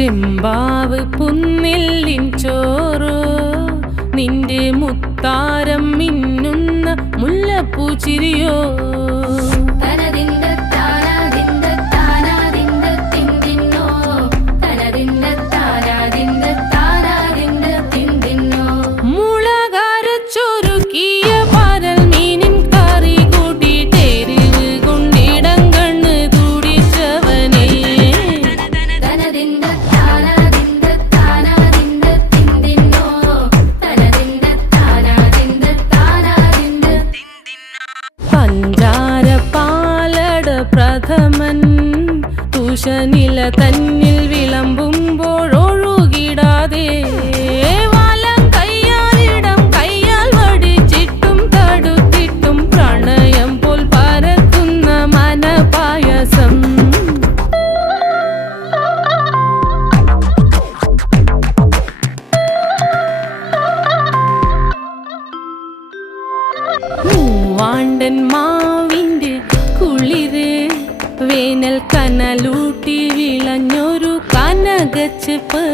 ചെമ്പാവ് പുന്നെല്ലിൻ ചോറോ നിന്റെ മുത്താരം മിന്നുന്ന മുല്ലപ്പൂച്ചിരിയോ പ്രഥമൻ തുഷനില തന്നിൽ വിളമ്പുമ്പോഴൊഴുകിടാതെ വലം കയ്യാലിടം കയ്യാൽ വടിച്ചിട്ടും തടുത്തിട്ടും പ്രണയം പോൽ പരക്കുന്ന മനപായസം മൂവാണ്ടൻ മാവിൻ്റെ കുളിര് വേനൽ കനലൂട്ടി വിളഞ്ഞൊരു കനകച്ചെപ്പ്